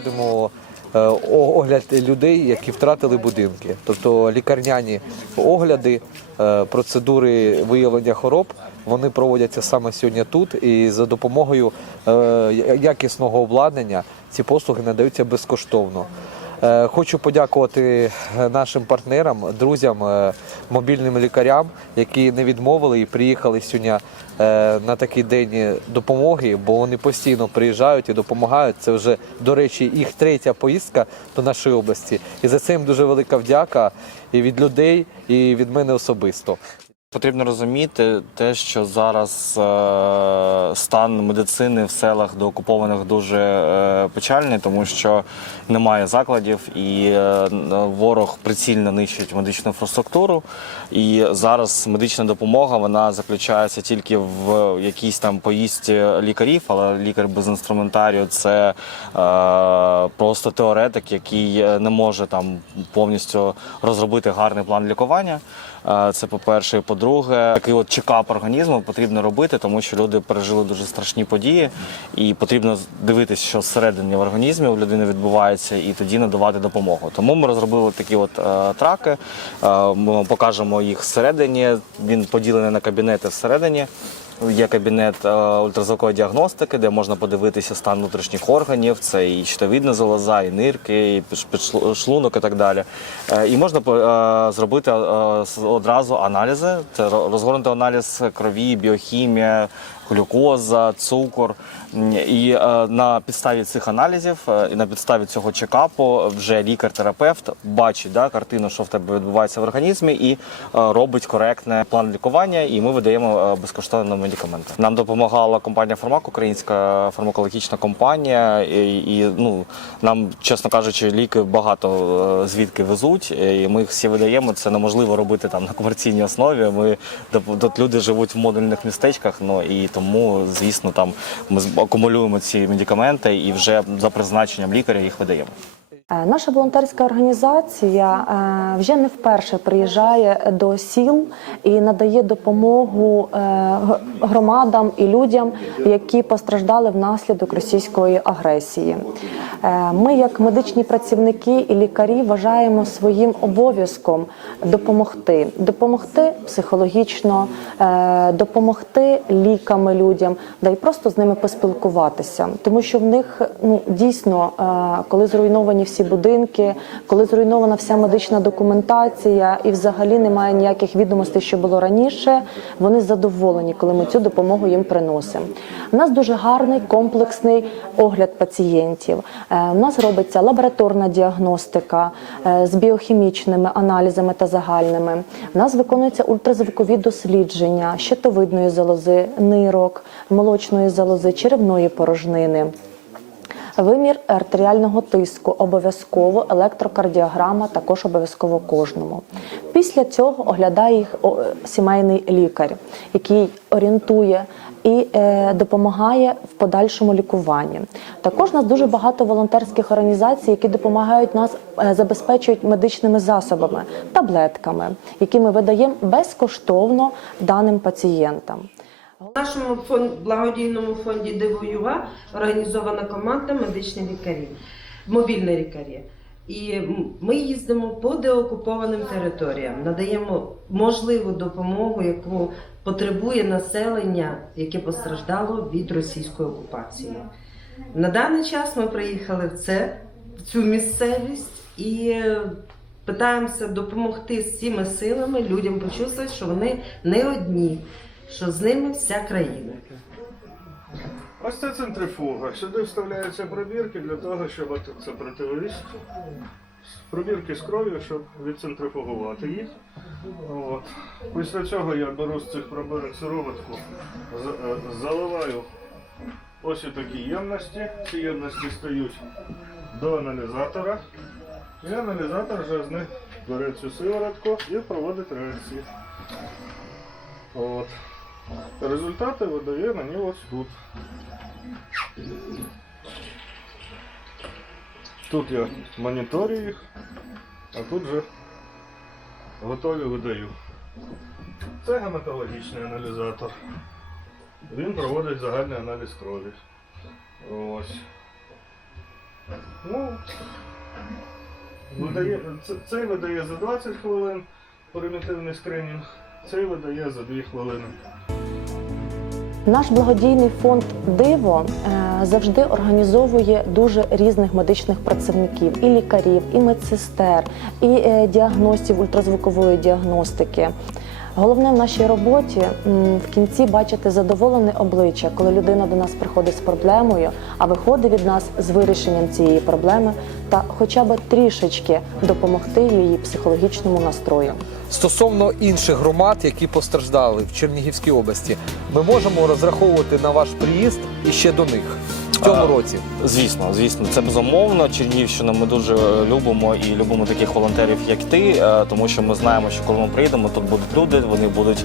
проводимо е, огляд людей, які втратили будинки. Тобто лікарняні огляди, е, процедури виявлення хвороб. Вони проводяться саме сьогодні тут, і за допомогою е, якісного обладнання ці послуги надаються безкоштовно. Е, Хочу подякувати е, нашим партнерам, друзям, е, мобільним лікарям, які не відмовили і приїхали сьогодні на такий день допомоги, бо вони постійно приїжджають і допомагають. Це вже, до речі, їх третя поїздка до нашої області. І за це їм дуже велика вдяка і від людей, і від мене особисто. Потрібно розуміти те, що зараз стан медицини в селах доокупованих дуже е, печальний, тому що немає закладів, і е, ворог прицільно нищить медичну інфраструктуру. І зараз медична допомога вона заключається тільки в якійсь там поїздці лікарів, але лікар без інструментарію це е, просто теоретик, який не може там повністю розробити гарний план лікування. Це по-перше, по-друге, такий от чекап організму потрібно робити, тому що люди пережили дуже страшні події, і потрібно дивитися, що всередині в організмі у людини відбувається, і тоді надавати допомогу. Тому ми розробили такі от е, траки. Е, Ми покажемо їх всередині. Він поділений на кабінети всередині. Є кабінет е, ультразвукової діагностики, де можна подивитися стан внутрішніх органів. Це і щитовідна залоза, і нирки, і шлунок і так далі. Е, І можна е, зробити одразу аналізи. Це ро- розгорнутий аналіз крові, біохімія, глюкоза, цукор. І е, на підставі цих аналізів е, і на підставі цього чекапу вже лікар-терапевт бачить да, картину, що в тебе відбувається в організмі, і е, робить коректний план лікування. І ми видаємо безкоштовно медикаменти. Нам допомагала компанія Фармак, українська фармакологічна компанія. І, і ну нам, чесно кажучи, ліки багато звідки везуть, і ми їх всі видаємо. Це неможливо робити там на комерційній основі. Ми люди живуть в модульних містечках. Ну і тому, звісно, там ми акумулюємо ці медикаменти і вже за призначенням лікаря їх видаємо. Е, Наша волонтерська організація е, вже не вперше приїжджає до сіл і надає допомогу е, громадам і людям, які постраждали внаслідок російської агресії. Е, Ми, як медичні працівники і лікарі, вважаємо своїм обов'язком допомогти, допомогти психологічно, е, допомогти ліками людям, да й просто з ними поспілкуватися, тому що в них ну дійсно, е, коли зруйновані всі будинки, коли зруйнована вся медична документація і взагалі немає ніяких відомостей, що було раніше. Вони задоволені, коли ми цю допомогу їм приносимо. У нас дуже гарний комплексний огляд пацієнтів. Е, У нас робиться лабораторна діагностика е, з біохімічними аналізами та загальними. У нас виконуються ультразвукові дослідження щитовидної залози, нирок, молочної залози, черевної порожнини. Вимір артеріального тиску обов'язково, електрокардіограма також обов'язково кожному. Після цього оглядає їх сімейний лікар, який орієнтує і е, допомагає в подальшому лікуванні. Також у нас дуже багато волонтерських організацій, які допомагають нас, е, забезпечують медичними засобами, таблетками, які ми видаємо безкоштовно даним пацієнтам. В нашому фон- благодійному фонді Дивоюга організована команда медичні лікарі, мобільні лікарі. І ми їздимо по деокупованим територіям, надаємо можливу допомогу, яку потребує населення, яке постраждало від російської окупації. На даний час ми приїхали в це, в цю місцевість і е, питаємося допомогти всіми силами людям почувствувати, що вони не одні, що з ними вся країна. Ось це центрифуга. Сюди вставляються пробірки для того, щоб це противовість. Пробірки з кров'ю, щоб відцентрифугувати їх. От. Після цього я беру з цих пробірок сироватку, е, заливаю ось такі ємності. Ці ємності стають до аналізатора. І аналізатор вже з них бере цю сиворотку і проводить реакції. От. Результати видає мені ось тут. Тут я моніторю їх, а тут же готові видаю. Це гематологічний аналізатор. Він проводить загальний аналіз крові. Ось. Ну, видає, цей видає за 20 хвилин примітивний скринінг, цей видає за 2 хвилини. Наш благодійний фонд Диво е, завжди організовує дуже різних медичних працівників, і лікарів, і медсестер, і е, діагностів ультразвукової діагностики. Головне в нашій роботі в кінці бачити задоволене обличчя, коли людина до нас приходить з проблемою, а виходить від нас з вирішенням цієї проблеми та хоча б трішечки допомогти її психологічному настрою. Стосовно інших громад, які постраждали в Чернігівській області, ми можемо розраховувати на ваш приїзд і ще до них в цьому році. Звісно, звісно, це безумовно. Чернігівщину ми дуже е, любимо і любимо таких волонтерів, як ти, е, тому що ми знаємо, що коли ми приїдемо, тут будуть люди, вони будуть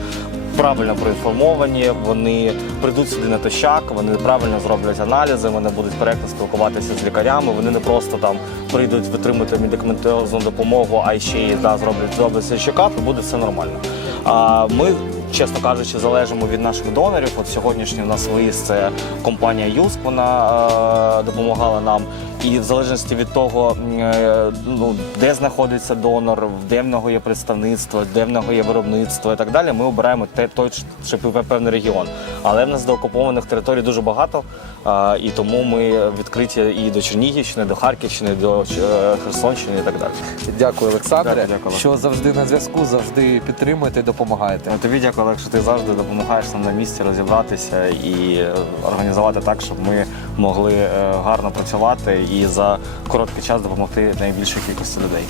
правильно проінформовані, вони прийдуть сюди на тощак, вони правильно зроблять аналізи, вони будуть коректно спілкуватися з лікарями. Вони не просто там прийдуть витримати медикаментозну допомогу, а ще й да, зроблять зроблять чекап, і буде все нормально. А ми чесно кажучи, залежимо від наших донорів. От сьогоднішній у нас виїзд це компанія Юск, вона е, допомагала нам. І в залежності від того, е, ну, де знаходиться донор, де в нього є представництво, де в нього є виробництво і так далі, ми обираємо те, той чи певний регіон. Але в нас до окупованих територій дуже багато, і тому ми відкриті і до Чернігівщини, до Харківщини, до е, Херсонщини і так далі. Дякую, Олександре. Дякую, дякую. Що завжди на зв'язку, завжди підтримуєте і допомагаєте. Ну, Тобі дякую, Олег, що ти завжди допомагаєш нам на місці розібратися і е, організувати так, щоб ми могли е, гарно працювати і за короткий час допомогти найбільшій кількості людей.